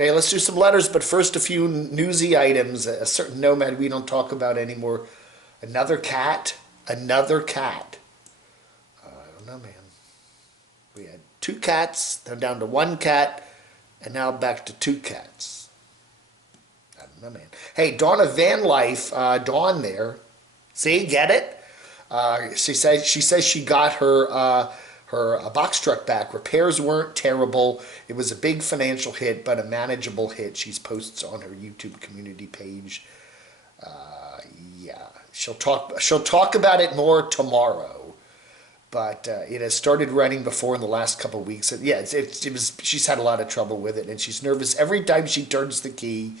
Hey, let's do some letters, but first a few newsy items. A certain nomad we don't talk about anymore. Another cat. Another cat. I don't know, man. We had 2 cats, then down to 1 cat, and now back to 2 cats. I don't know, man. Hey, Dawn of Van Life, Dawn there. See, get it? She says she got her box truck back. Repairs weren't terrible. It was a big financial hit, but a manageable hit. She posts on her YouTube community page. Yeah, she'll talk about it more tomorrow. But it has started running before in the last couple of weeks. Yeah, she's had a lot of trouble with it, and she's nervous every time she turns the key.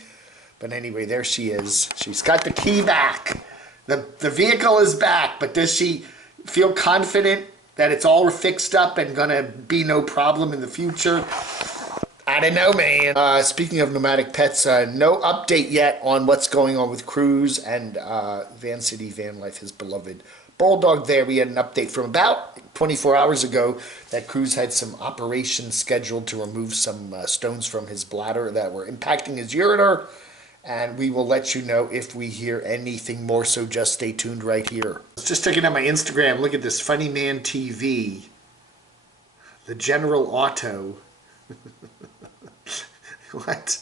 But anyway, there she is. She's got the key back. The vehicle is back, but does she feel confident that it's all fixed up and gonna be no problem in the future? I don't know, man. Speaking of nomadic pets, no update yet on what's going on with Cruz and Van City Van Life, his beloved bulldog there. We had an update from about 24 hours ago that Cruz had some operations scheduled to remove some stones from his bladder that were impacting his ureter. And we will let you know if we hear anything more, so just stay tuned right here. I was just checking out my Instagram. Look at this Funny Man TV. The General Auto. What?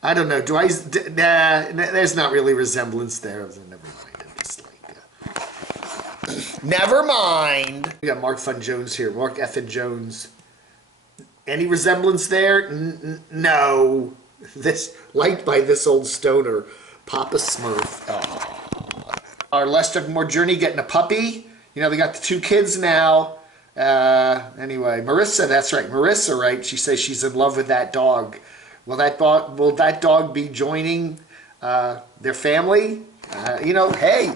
I don't know. There's not really resemblance there. Never mind. I'm just like... Never mind. We got Mark Fun Jones here. Mark Effin Jones. Any resemblance there? No. This liked by this old stoner, Papa Smurf. Oh. Our Lester More Journey getting a puppy. You know, they got the 2 kids now. Anyway, Marissa, that's right. Marissa, right? She says she's in love with that dog. Will that dog be joining their family? You know, hey,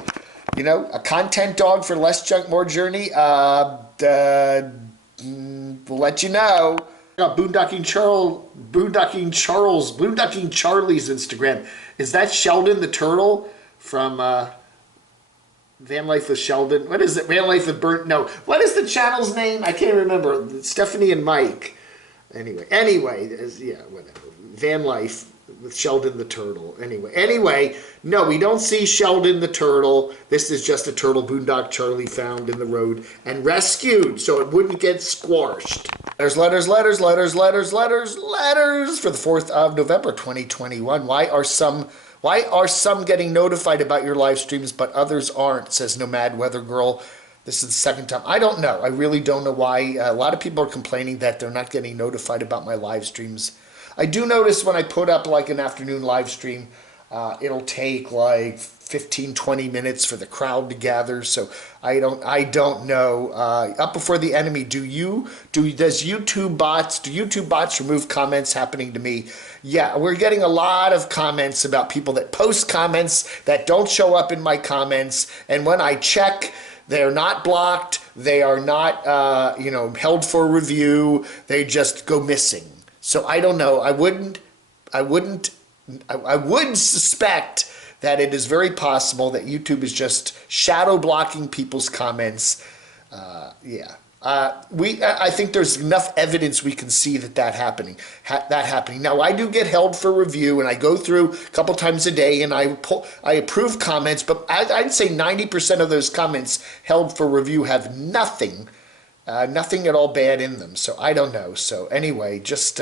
you know, a content dog for Less Junk More Journey. We'll let you know. Boondocking Charlie's Instagram. Is that Sheldon the Turtle from Van Life with Sheldon? What is it? Van Life with Burnt? No. What is the channel's name? I can't remember. Stephanie and Mike. Anyway, yeah, whatever. Van Life with Sheldon the Turtle. Anyway, no, we don't see Sheldon the Turtle. This is just a turtle Boondock Charlie found in the road and rescued so it wouldn't get squashed. Letters for the 4th of November 2021. Why are some getting notified about your live streams but others aren't, says Nomad Weather Girl. This is the 2nd time. I don't know. I really don't know why. A lot of people are complaining that they're not getting notified about my live streams. I do notice when I put up like an afternoon live stream, it'll take like 15-20 minutes for the crowd to gather. So I don't know. Up before the enemy. Do YouTube bots remove comments? Happening to me? Yeah, we're getting a lot of comments about people that post comments that don't show up in my comments, and when I check, they're not blocked. They are not held for review. They just go missing. So I don't know. I would suspect that it is very possible that YouTube is just shadow blocking people's comments. Yeah. I think there's enough evidence we can see that happening. Now, I do get held for review, and I go through a couple times a day, and I approve comments, but I'd say 90% of those comments held for review have nothing at all bad in them. So I don't know. So anyway, just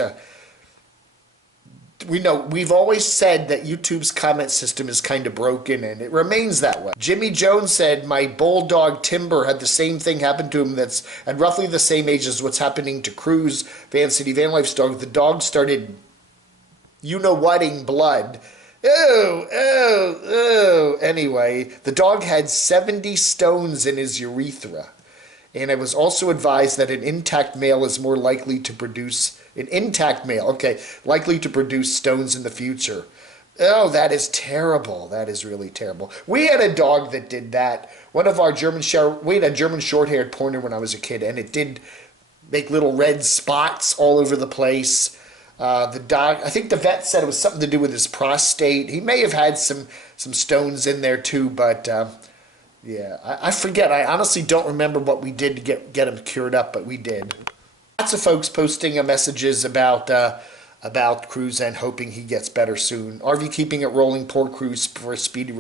we've always said that YouTube's comment system is kind of broken, and it remains that way. Jimmy Jones said, my bulldog Timber had the same thing happen to him that's at roughly the same age as what's happening to Cruz, Van City Van Life's dog. The dog started, whatting blood. Ew. Anyway, the dog had 70 stones in his urethra. And I was also advised that an intact male is more likely to produce likely to produce stones in the future. Oh, that is terrible. That is really terrible. We had a dog that did that. One of our we had a German short-haired pointer when I was a kid, and it did make little red spots all over the place. The dog, I think the vet said it was something to do with his prostate. He may have had some stones in there too, but yeah, I forget. I honestly don't remember what we did to get him cured up, but we did. Lots of folks posting messages about about Cruz and hoping he gets better soon. RV keeping it rolling. Poor Cruz for a speedy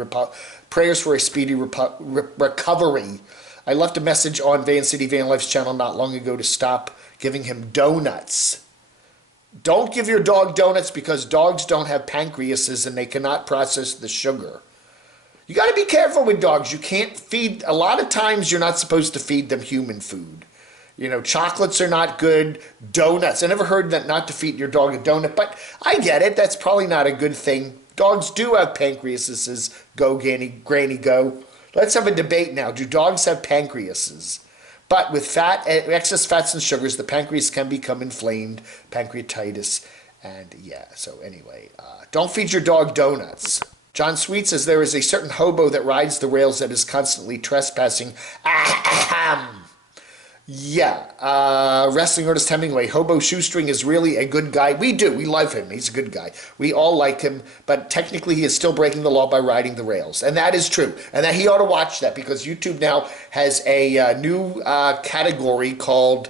prayers for a speedy recovery. I left a message on Van City Van Life's channel not long ago to stop giving him donuts. Don't give your dog donuts because dogs don't have pancreases and they cannot process the sugar. You got to be careful with dogs. You can't feed, a lot of times you're not supposed to feed them human food. You know, chocolates are not good, donuts. I never heard that not to feed your dog a donut, but I get it. That's probably not a good thing. Dogs do have pancreases. Go, Granny, go. Let's have a debate now. Do dogs have pancreases? But with excess fats and sugars, the pancreas can become inflamed, pancreatitis, and yeah. So anyway, don't feed your dog donuts. John Sweet says there is a certain hobo that rides the rails that is constantly trespassing. Yeah, wrestling artist Hemingway, Hobo Shoestring is really a good guy. We do. We love him. He's a good guy. We all like him, but technically he is still breaking the law by riding the rails. And that is true. And that he ought to watch that because YouTube now has a new category called,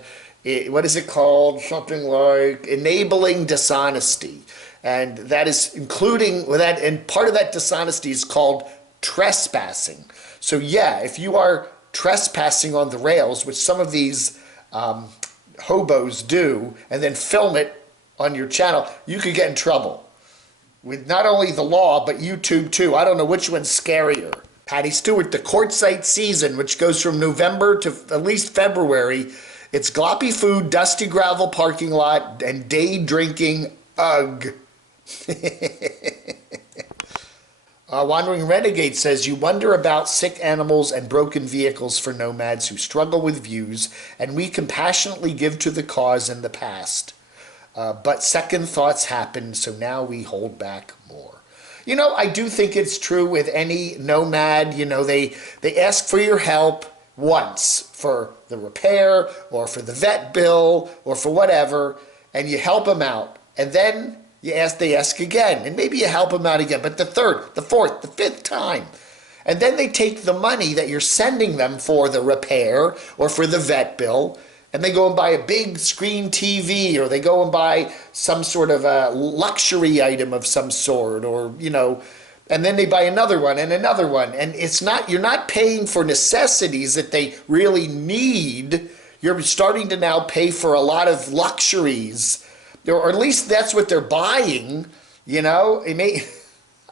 what is it called? Something like enabling dishonesty. And that is including that, and part of that dishonesty is called trespassing. So yeah, if you are trespassing on the rails, which some of these hobos do, and then film it on your channel, you could get in trouble with not only the law, but YouTube too. I don't know which one's scarier. Patty Stewart, the quartzite season, which goes from November to at least February, it's gloppy food, dusty gravel parking lot, and day drinking. Ugh. Wandering Renegade says, you wonder about sick animals and broken vehicles for nomads who struggle with views, and we compassionately give to the cause in the past. But second thoughts happen, so now we hold back more. You know, I do think it's true with any nomad. You know, they ask for your help once for the repair or for the vet bill or for whatever, and you help them out. And then they ask again, and maybe you help them out again, but the third, the fourth, the fifth time. And then they take the money that you're sending them for the repair or for the vet bill, and they go and buy a big screen TV, or they go and buy some sort of a luxury item of some sort, or, you know, and then they buy another one and another one. And it's not, you're not paying for necessities that they really need. You're starting to now pay for a lot of luxuries, or at least that's what they're buying, you know. It may,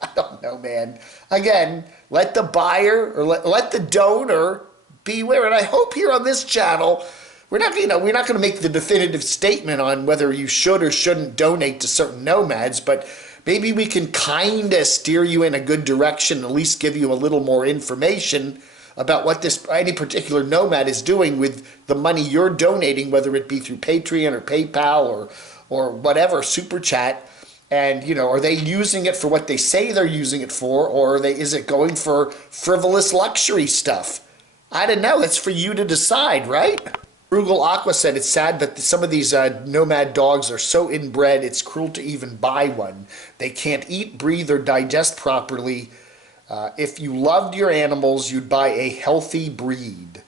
I don't know, man. Again, let the buyer or let the donor beware. And I hope here on this channel, we're not going to make the definitive statement on whether you should or shouldn't donate to certain nomads, but maybe we can kind of steer you in a good direction, at least give you a little more information about what any particular nomad is doing with the money you're donating, whether it be through Patreon or PayPal or whatever, Super Chat. And, you know, are they using it for what they say they're using it for, or is it going for frivolous luxury stuff? I don't know. That's for you to decide, right? Frugal Aqua said, it's sad, but some of these nomad dogs are so inbred, it's cruel to even buy one. They can't eat, breathe, or digest properly. If you loved your animals, you'd buy a healthy breed.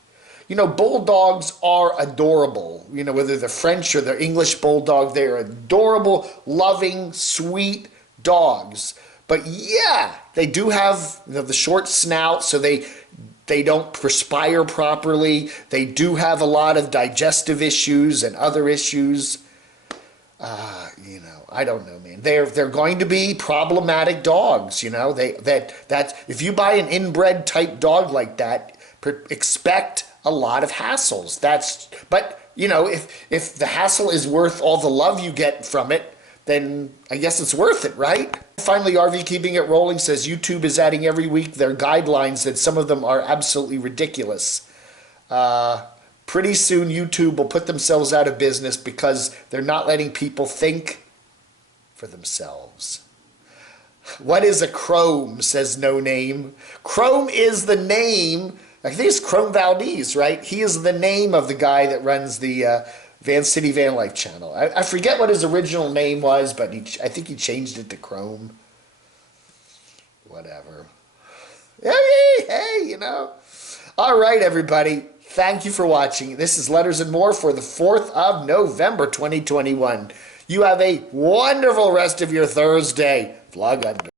You know, bulldogs are adorable. You know, whether they're French or they're English bulldog, they're adorable, loving, sweet dogs. But yeah, they do have, you know, the short snout, so they don't perspire properly. They do have a lot of digestive issues and other issues. You know, I don't know, man. They're going to be problematic dogs. You know, that if you buy an inbred type dog like that, expect a lot of hassles. But you know, if the hassle is worth all the love you get from it, then I guess it's worth it, right? Finally, RV Keeping It Rolling says YouTube is adding every week their guidelines, that some of them are absolutely ridiculous. Pretty soon YouTube will put themselves out of business because they're not letting people think for themselves. What is a Chrome, says No Name. Chrome is the name, I think it's Chrome Valdez, right? He is the name of the guy that runs the Van City Van Life channel. I forget what his original name was, but I think he changed it to Chrome. Whatever. Hey, you know. All right, everybody. Thank you for watching. This is Letters and More for the 4th of November, 2021. You have a wonderful rest of your Thursday. Vlog under.